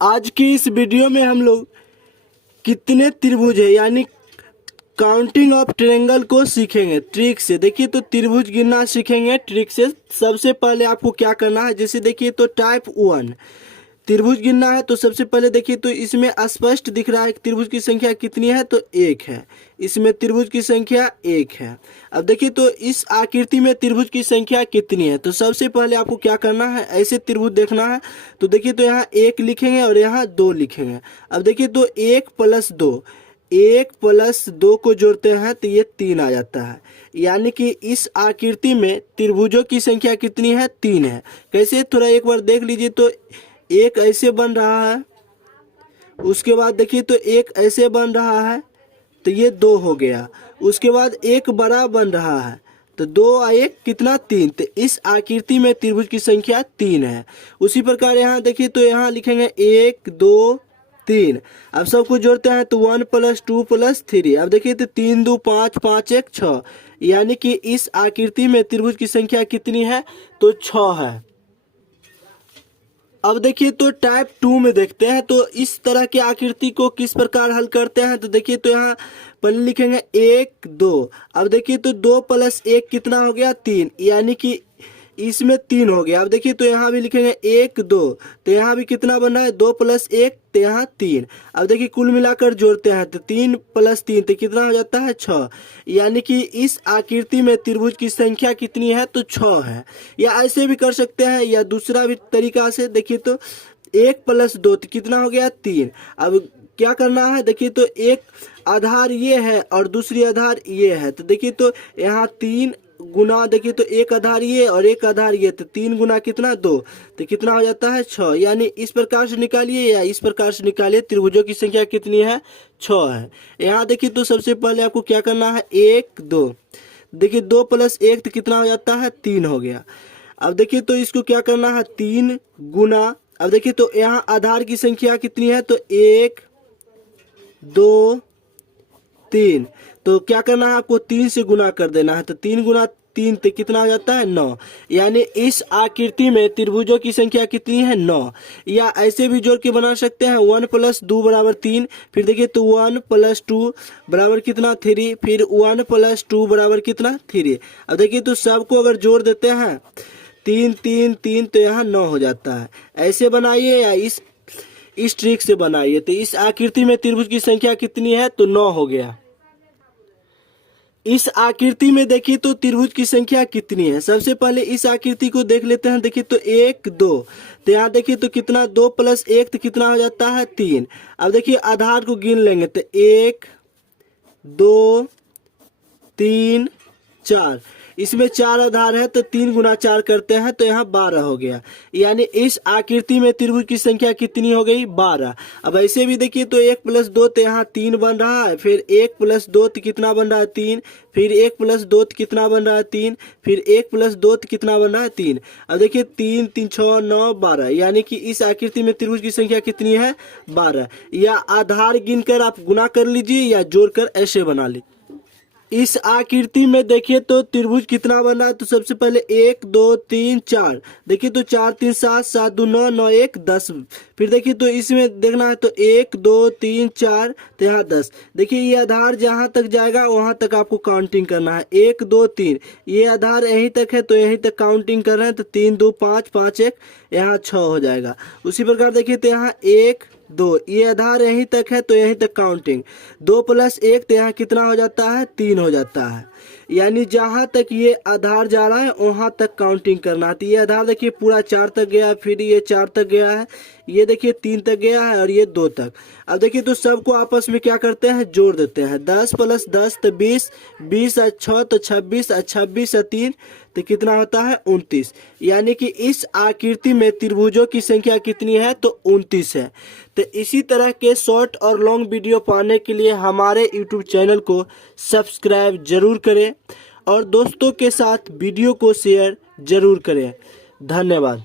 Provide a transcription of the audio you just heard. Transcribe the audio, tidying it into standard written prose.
आज की इस वीडियो में हम लोग कितने त्रिभुज है यानी काउंटिंग ऑफ ट्रायंगल को सीखेंगे ट्रिक से। देखिए तो त्रिभुज गिनना सीखेंगे ट्रिक से। सबसे पहले आपको क्या करना है, जैसे देखिए तो टाइप 1 त्रिभुज गिनना है। तो सबसे पहले देखिए तो इसमें स्पष्ट दिख रहा है कि त्रिभुज की संख्या कितनी है, तो 1 है। इसमें त्रिभुज की संख्या 1 है। अब देखिए तो इस आकृति में त्रिभुज की संख्या कितनी है, तो सबसे पहले आपको क्या करना है, ऐसे त्रिभुज देखना है। तो देखिए तो यहाँ 1 लिखेंगे और यहाँ 2 लिखेंगे। अब देखिए तो 1 + 2, 1 + 2 को जोड़ते हैं तो ये 3 आ जाता है। यानी कि इस आकृति में त्रिभुजों की संख्या कितनी है, 3 है। कैसे, थोड़ा एक बार देख लीजिए। तो एक ऐसे बन रहा है, उसके बाद देखिए तो एक ऐसे बन रहा है, तो ये 2 हो गया। उसके बाद एक बड़ा बन रहा है, तो 2 और 1 कितना, 3। तो इस आकृति में त्रिभुज की संख्या 3 है। उसी प्रकार यहाँ देखिए तो यहाँ लिखेंगे 1 2 3। अब सबको जोड़ते हैं तो 1 + 2 + 3। अब देखिए तो 3 2 5 5 1 6। यानी कि इस आकृति में त्रिभुज की संख्या कितनी है, तो 6 है। अब देखिए तो टाइप 2 में देखते हैं तो इस तरह की आकृति को किस प्रकार हल करते हैं। तो देखिए तो यहाँ पहले लिखेंगे 1 2। अब देखिए तो 2 + 1 कितना हो गया, 3। यानी कि इसमें 3 हो गया। अब देखिए तो यहाँ भी लिखेंगे 1 2, तो यहाँ भी कितना बन रहा है, 2 + 1, तो यहाँ 3। अब देखिए कुल मिलाकर जोड़ते हैं तो 3 + 3 तो कितना हो जाता है, 6। यानी कि इस आकृति में त्रिभुज की संख्या कितनी है, तो 6 है। या ऐसे भी कर सकते हैं, या दूसरा भी तरीका से देखिए तो 1 + 2 तो कितना हो गया, 3। अब क्या करना है, देखिए तो एक आधार ये है और दूसरी आधार ये है। तो देखिए तो यहाँ 3 गुना, देखिए तो एक आधार ये और एक आधार ये, तो 3 गुना कितना, 2। तो कितना हो जाता है, 6। यानी इस प्रकार से निकालिए या इस प्रकार से निकालिए, त्रिभुजों की संख्या कितनी है, 6 है। यहाँ देखिए तो सबसे पहले आपको क्या करना है, 1 2। देखिए 2 + 1 तो कितना हो जाता है, 3 हो गया। अब देखिए तो इसको क्या करना है, 3 गुना। अब देखिए तो यहाँ आधार की संख्या कितनी है, तो 1 2 3। तो क्या करना है, आपको 3 से गुना कर देना है। तो 3 गुना 3 तो कितना हो जाता है, 9। यानी इस आकृति में त्रिभुजों की संख्या कितनी है, 9। या ऐसे भी जोड़ के बना सकते हैं, 1 + 2 = 3। फिर देखिए तो 1 + 2 = कितना, 3। फिर 1 + 2 = कितना, 3। अब देखिए तो सबको अगर जोड़ देते हैं 3 3 3 तो यहाँ 9 हो जाता है। ऐसे बनाइए या इस ट्रिक से बनाइए। तो इस आकृति में त्रिभुज की संख्या कितनी है, तो 9 हो गया। इस आकृति में देखिए तो त्रिभुज की संख्या कितनी है। सबसे पहले इस आकृति को देख लेते हैं। देखिए तो 1 2, तो यहाँ देखिए तो कितना, 2 + 1 तो कितना हो जाता है, 3। अब देखिए आधार को गिन लेंगे तो 1 2 3 4। इसमें 4 आधार है, तो 3 गुना 4 करते हैं तो यहाँ 12 हो गया। यानी इस आकृति में त्रिभुज की संख्या कितनी हो गई, 12। अब ऐसे भी देखिए तो 1 + 2 तो यहाँ 3 बन रहा है। फिर 1 + 2 तो कितना बन रहा है, 3। फिर 1 + 2 तो कितना बन रहा है, 3। फिर 1 + 2 तो कितना बन रहा है, 3। अब देखिए 3 3 6 9 12। यानी कि इस आकृति में त्रिभुज की संख्या कितनी है, 12। या आधार गिनकर आप गुना कर लीजिए या जोड़कर ऐसे बना लीजिए। इस आकृति में देखिए तो त्रिभुज कितना बन रहा है। तो सबसे पहले 1 2 3 4। देखिए तो 4 3 7 7 2 9 9 1 10। फिर देखिए तो इसमें देखना है तो 1 2 3 4 तो यहाँ 10। देखिए ये आधार जहाँ तक जाएगा वहाँ तक आपको काउंटिंग करना है। 1 2 3, ये आधार यहीं तक है तो यहीं तक काउंटिंग कर रहे हैं। तो 3 2 5 5 1, यहाँ 6 हो जाएगा। उसी प्रकार देखिए तो यहाँ 1 2, ये आधार यहीं तक है तो यहीं तक काउंटिंग। 2 + 1 तो यहाँ कितना हो जाता है, 3 हो जाता है। यानी जहाँ तक ये आधार जा रहा है वहाँ तक काउंटिंग करना है। तो ये आधार देखिए पूरा 4 तक गया, फिर ये 4 तक गया है, ये देखिए 3 तक गया है और ये 2 तक। अब देखिए तो सबको आपस में क्या करते हैं, जोड़ देते हैं। 10 + 10 तो 20, 20 और 6 तो 26, और 26 और 3 तो कितना होता है, 29। यानी कि इस आकृति में त्रिभुजों की संख्या कितनी है, तो 29 है। तो इसी तरह के शॉर्ट और लॉन्ग वीडियो पाने के लिए हमारे यूट्यूब चैनल को सब्सक्राइब जरूर करें और दोस्तों के साथ वीडियो को शेयर जरूर करें। धन्यवाद।